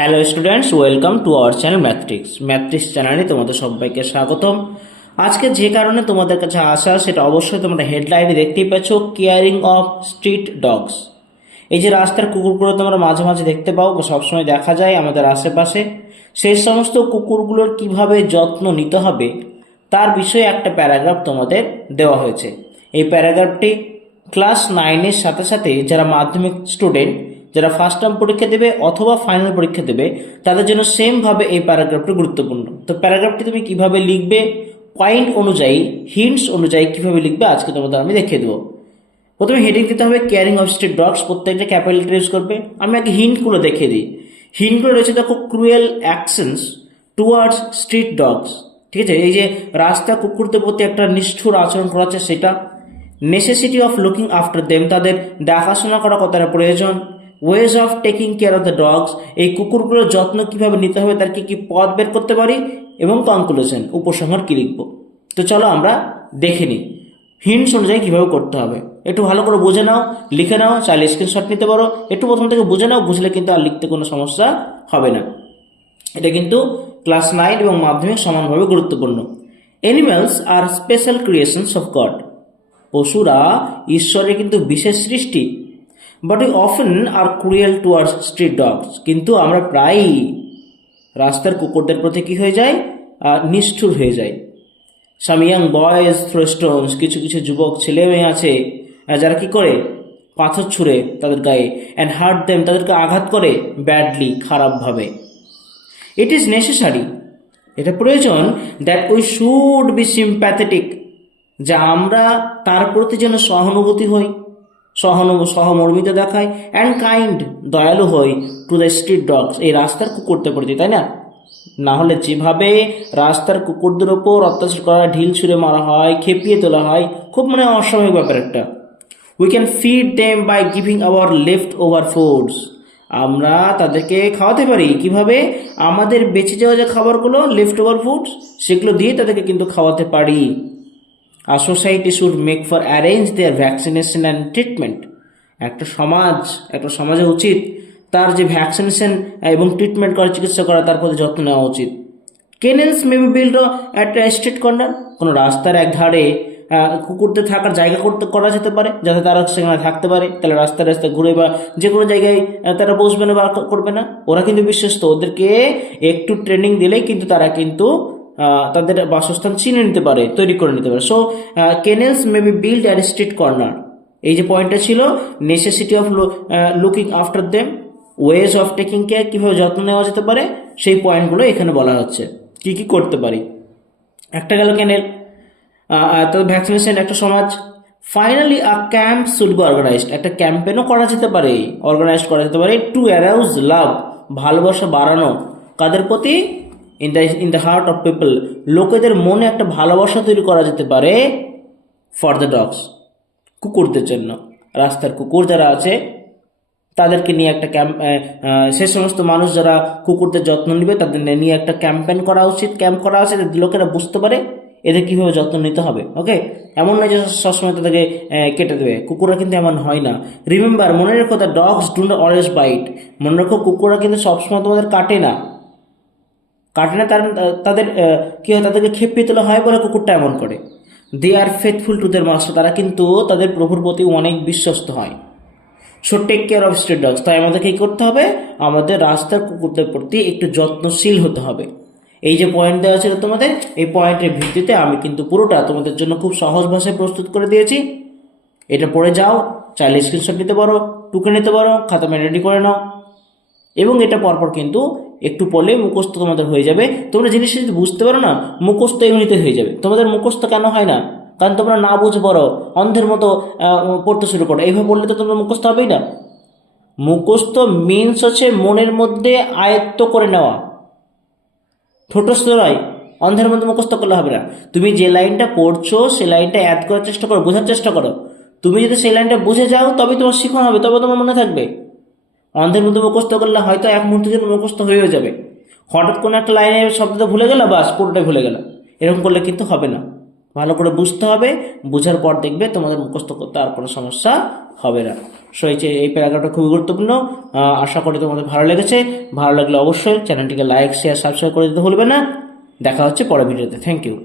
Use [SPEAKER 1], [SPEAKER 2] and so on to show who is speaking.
[SPEAKER 1] Hello students welcome to our channel Mathrix Mathrix চ্যানেলে তোমাদের সবাইকে স্বাগতম। আজকে যে কারণে তোমাদের কাছে আসা, সেটা অবশ্যই তোমরা হেডলাইনে দেখতেই পাচ্ছ কেয়ারিং অফ স্ট্রিট ডগস এই যে রাস্তার কুকুরগুলো তোমরা মাঝে মাঝে দেখতে পাও, বা সবসময় দেখা যায় আমাদের আশেপাশে, সেই সমস্ত কুকুরগুলোর কীভাবে যত্ন নিতে হবে, তার বিষয়ে একটা প্যারাগ্রাফ তোমাদের দেওয়া হয়েছে। এই প্যারাগ্রাফটি ক্লাস নাইনের সাথে সাথে যারা মাধ্যমিক স্টুডেন্ট যারা ফার্স্ট টার্ম পরীক্ষা দেবে অথবা ফাইনাল পরীক্ষা দেবে, তাদের জন্য সেমভাবে এই প্যারাগ্রাফটি গুরুত্বপূর্ণ। তো প্যারাগ্রাফটি তুমি কীভাবে লিখবে পয়েন্ট অনুযায়ী হিন্টস অনুযায়ী কীভাবে লিখবে, আজকে তোমাদের আমি দেখিয়ে দেবো। প্রথমে হেডিং দিতে হবে কেয়ারিং অফ স্ট্রিট ডগস প্রত্যেকটা ক্যাপিটাল ইউজ করবে। আমি আগে হিন্টগুলো দেখিয়ে দিই। হিন্টগুলো রয়েছে, দেখো cruel actions towards street dogs ঠিক আছে? এই যে রাস্তা কুকুরদের প্রতি একটা নিষ্ঠুর আচরণ করাচ্ছে, সেটা necessity of looking after them তাদের দেখাশোনা করা কতটা প্রয়োজন? Ways of taking care of the dogs এই কুকুরগুলোর যত্ন কীভাবে নিতে হবে, তার কি কি পথ বের করতে পারি, এবং কনক্লুশন উপসংহার কি লিখব? তো চলো আমরা দেখে নিই। হিন্টস অনুযায়ী কীভাবে করতে হবে। একটু ভালো করে বুঝে নাও, লিখে নাও, চাইলে স্ক্রিনশট নিতে পারো। একটু প্রথম থেকে বুঝে নাও, বুঝলে কিন্তু আর লিখতে কোনো সমস্যা হবে না। এটা কিন্তু ক্লাস নাইন এবং মাধ্যমিক সমানভাবে গুরুত্বপূর্ণ। Animals are special creations of God পশুরা ঈশ্বরের কিন্তু বিশেষ সৃষ্টি। But we often are cruel towards street dogs কিন্তু আমরা প্রায়ই রাস্তার কুকুরদের প্রতি কি হয়ে যায় নিষ্ঠুর হয়ে যায় some young boys throw stones কিছু কিছু যুবক, ছেলে মেয়ে আছে যারা কি করে? পাথর ছুঁড়ে তাদের গায়ে অ্যান্ড হার্ট দেম তাদেরকে আঘাত করে ব্যাডলি খারাপভাবে। ইট ইজ নেসেসারি এটা প্রয়োজন that we should be sympathetic যে আমরা তার প্রতি যেন সহানুভূতি হই। সহানু, সহমর্মিতা দেখাই অ্যান্ড কাইন্ড দয়ালু হই টু দ্য স্ট্রিট ডগস এই রাস্তার কুকুরদের প্রতি তাই না? না হলে যেভাবে রাস্তার কুকুরদের ওপর অত্যাচার করা, ঢিল ছুঁড়ে মারা হয়, খেপিয়ে তোলা হয়, খুব মানে অস্বাভাবিক ব্যাপার একটা। We can feed them by giving our left over foods আমরা তাদেরকে খাওয়াতে পারি। কীভাবে? আমাদের বেঁচে যাওয়া যে খাবারগুলো লেফট ওভার ফুডস সেগুলো দিয়ে তাদেরকে কিন্তু খাওয়াতে পারি। আর society should make for arrange their vaccination and treatment একটা সমাজ, একটা সমাজে উচিত তার যে ভ্যাকসিনেশন এবং ট্রিটমেন্ট করা চিকিৎসা করা, তার প্রতি যত্ন নেওয়া উচিত। কেনেলস মেবি বিল্ড একটা স্ট্রিট কর্নার কোনো রাস্তার এক ধারে কুকুরদের থাকার জায়গা করতে, করা যেতে পারে, যাতে তারা সেখানে থাকতে পারে। তাহলে রাস্তায় রাস্তায় ঘুরে বা যে কোনো জায়গায় তারা বসবে না বা করবে না। ওরা কিন্তু বিশ্বস্ত। ওদেরকে একটু ট্রেনিং দিলেই কিন্তু তারা কিন্তু তাদের বাসস্থান চিনে নিতে পারে, তৈরি করে নিতে পারে। So kennels may be build at street corner এই যে পয়েন্টটা ছিল necessity of looking after them ways of taking care কীভাবে যত্ন নেওয়া যেতে পারে, সেই পয়েন্টগুলো এখানে বলা হচ্ছে। কি কি করতে পারি? একটা গেল কেনেল তাদের ভ্যাকসিনেশন একটা সমাজ। Finally a camp should be organized একটা ক্যাম্পেনও করা যেতে পারে অর্গানাইজ করা যেতে পারে। টু অ্যারাউজ লাভ ভালোবাসা বাড়ানো। কাদের প্রতি? In the in the heart of people লোকেদের মনে একটা ভালোবাসা তৈরি করা যেতে পারে ফর দ্য ডগস কুকুরদের জন্য। রাস্তার কুকুর যারা আছে, তাদেরকে নিয়ে একটা ক্যাম্প সে সমস্ত মানুষ যারা কুকুরদের যত্ন নেবে, তাদের নিয়ে একটা ক্যাম্পেন করা উচিত ক্যাম্প করা উচিত লোকেরা বুঝতে পারে এদের কীভাবে যত্ন নিতে হবে ওকে এমন নয় যে সবসময় তাদেরকে কেটে দেবে, কুকুররা কিন্তু এমন হয় না। রিমেম্বার মনে রেখো the dogs do always bite মনে রেখো কুকুররা কিন্তু সবসময় তোমাদের কাটে না। কাটে না কারণ তাদের কি হয়, তাদেরকে খেপিয়ে তোলা হয় বলে কুকুরটা এমন করে। They are faithful to their master তারা কিন্তু তাদের প্রভুর প্রতি অনেক বিশ্বস্ত হয়। So take care of street dogs তাই আমাদের কী করতে হবে? আমাদের রাস্তার কুকুরদের প্রতি একটু যত্নশীল হতে হবে। এই যে পয়েন্ট দেওয়া ছিল তোমাদের, এই পয়েন্টের ভিত্তিতে আমি কিন্তু পুরোটা তোমাদের জন্য খুব সহজ ভাষায় প্রস্তুত করে দিয়েছি। এটা পড়ে যাও, চাইলে স্ক্রিনশট নিতে পারো টুকে নিতে পারো, খাতা রেডি করে নাও। এবং এটা পরপর কিন্তু একটু পড়লে মুখস্থ তোমাদের হয়ে যাবে। তোমরা জিনিসটা যদি বুঝতে পারো না, মুখস্থ এমনিতে হয়ে যাবে। তোমাদের মুখস্থ কেন হয় না? কারণ তোমরা না বুঝে পড়ো, অন্ধের মতো পড়তে শুরু করো। এইভাবে পড়লে তো তোমরা মুখস্থ হবেই না। মুখস্থ মিনস হচ্ছে মনের মধ্যে আয়ত্ত করে নেওয়া। ঠোঁটস্থ নয়, অন্ধের মধ্যে মুখস্থ করলে হবে না। তুমি যে লাইনটা পড়ছো, সে লাইনটা অ্যাড করার চেষ্টা করো, বোঝার চেষ্টা করো। তুমি যদি সেই লাইনটা বুঝে যাও তবে তোমার শিখন হবে তবে তোমার মনে থাকবে। অন্ধের মধ্যে মুখস্থ করলে হয়তো এক মুহূর্তের জন্য মুখস্থ হয়েও যাবে। হঠাৎ কোনো একটা লাইনের শব্দটা ভুলে গেল, বাস পুরোটাই ভুলে গেল। এরকম করলে কিন্তু হবে না। ভালো করে বুঝতে হবে, বোঝার পর দেখবে তোমাদের মুখস্থ করতে আর কোনো সমস্যা হবে না। সো এই যে এই প্যারাগ্রাফটা খুবই গুরুত্বপূর্ণ। আশা করি তোমাদের ভালো লেগেছে। ভালো লাগলে অবশ্যই চ্যানেলটিকে লাইক, শেয়ার সাবস্ক্রাইব করে দিতে ভুলবে না। দেখা হচ্ছে পরের ভিডিওতে। Thank you